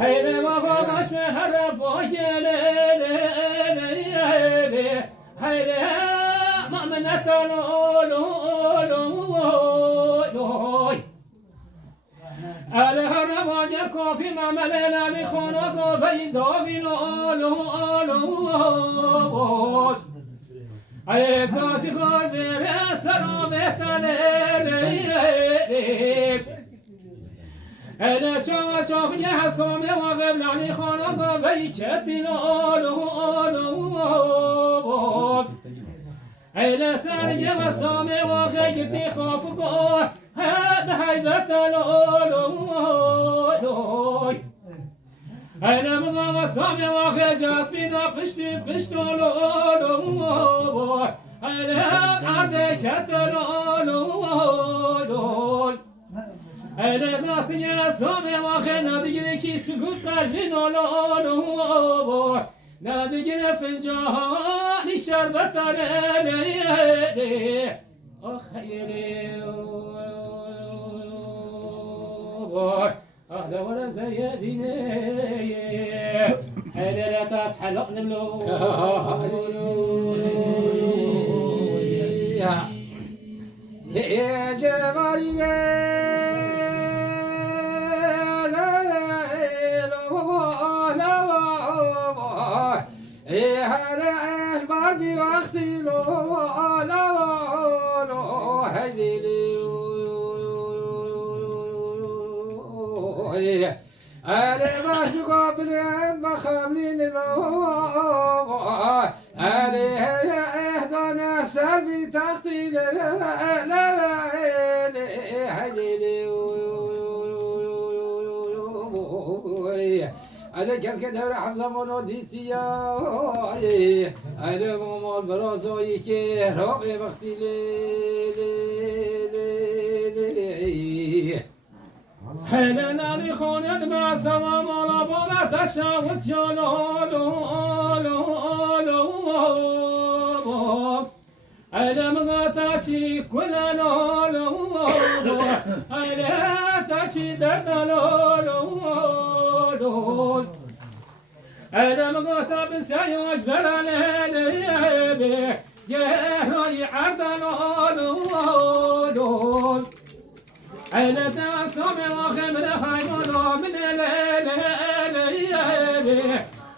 هيدا ما فوقش هذا بوجلي هيدا ما منتلو الهر واجكو في معملنا لخونكو فيدوبينو اي تاتيكو زير سلامتني انا شو شوف يا صومي وقبلني خونكو فيكتينو اي لا ساري وصومي وغيرتي خوفكو بهيبة لولوي أنا مغامر صامي وخجاس بينا بشتو لولوي أنا بعردك لولوي أنا ناسي صامي وخنا ديكي سقوط قلنا لولوي نادي فنجان شربة ليلي أخيري أهلا ولا سيديني هلا لا تصحى لقن ملو يا جمالي لا لا لا يا هلا الباربي واختي لو لا هيدي أنا ما تقابل ما خاملين أنا إهدانا سالفي تختي لا أنا كاسكت هرا حمزة منوديتي يا أنا ماما برازوي كي رابي بختي هلنا لخون ما سوا مالا بولا تشاوت جلالو أنا مغاتاتي كل لولو أنا تاتي دردلولو أنا مغاتا بسعي وجبر على يا راي عردلولو أنا تعصم وخمر خيمنا من الليل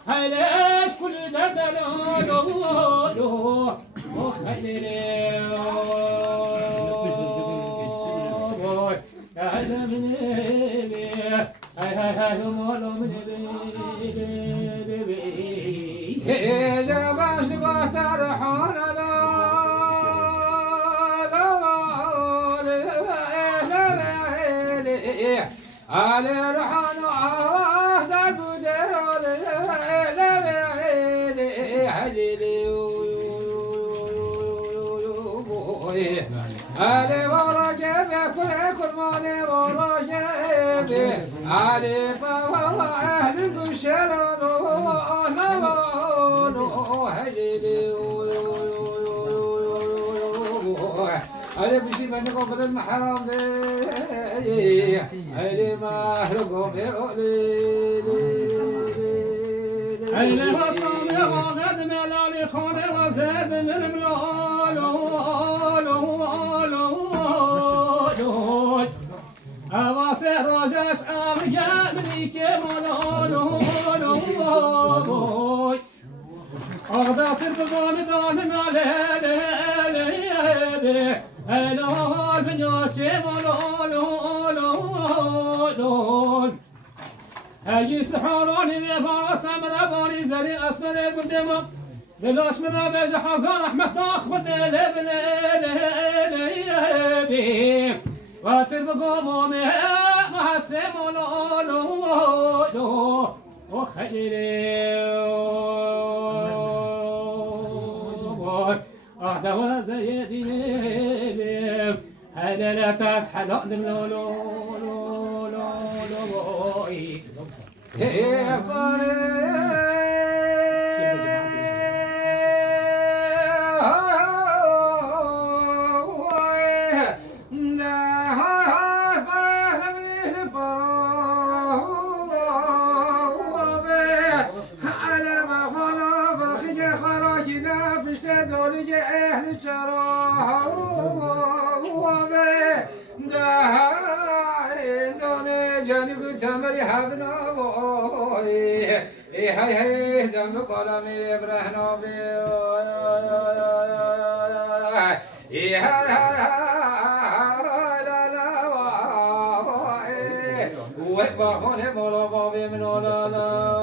هلاش كل دردلولو وخيري هذا من هاي مولو من إذا باش نبغى ترحون على رحان وعهد البدر علي ورجب كل مالي ورجب علي فوالله أهل القشر علي بشي بني قبل المحرم علي ما أهلكم علي وصامي وغد ملالي خوني وزاد من ملولو أواسي رجاش أرجع مني كمولو أغدا ترتضان داننا ليلي أنا الفنياتي مولو هاي سحراني بفرس مراباني زري أسمر قدامك للاش مرابج حزان أحمد تاخد لبلي وتربقوا مع السمولو وخيري أهدا ولا زيدي هلا لا تصحى لقد لولو جاني قلت مري حبنا بوي هاي هاي دم قلمي برهنا بي هاي هاي لا لا وبخونه مولا بابي من لا لا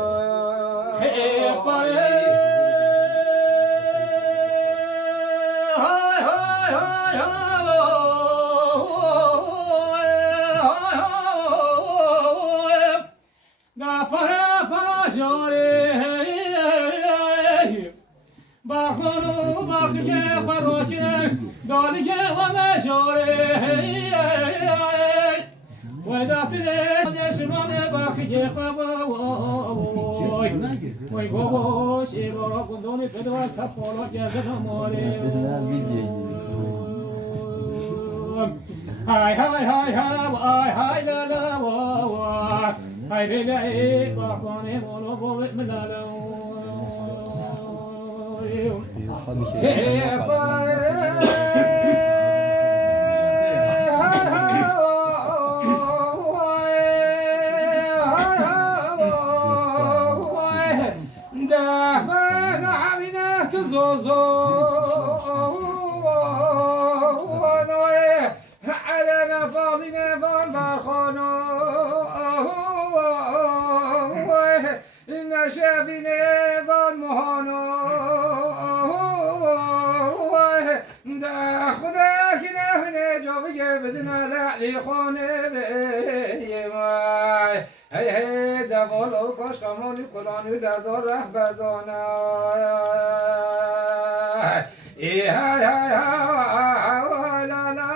Oi, vovô, chegou com dono e Pedro essa folha que é do amor. Hai hai hai hai hai la la wa hai le le ba kone mono bo me la la شافيني فان مهانو دا خدا كنا هنا جوفي بدنا لعلي خونه بيماي هي هي دا بولو كاش كماني كلاني دا دار رهبدانا هاي هاي هاي لا لا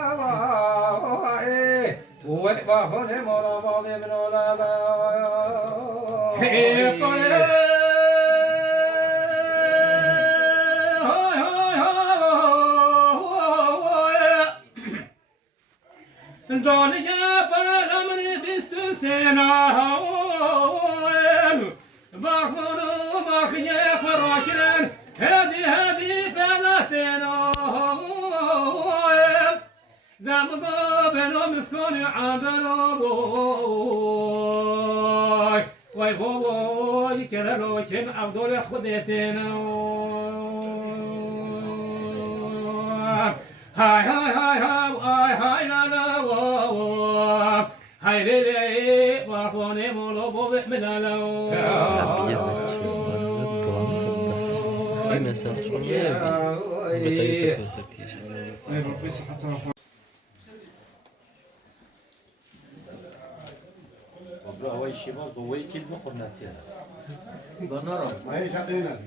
وحبا خونه مولا بابي من لا لا Doliga para manifesto sena bakmano bakye farakin hadi belatena damda beno miskoni azano وای بابای کرلو کن عبدال خودتنا های های های های های لا لا های لی لی و خونه مولو بابه ملالا مثلا بطريقة توزتكتيش هو شيء ما هو كلمة قرنتها ما هي شقينا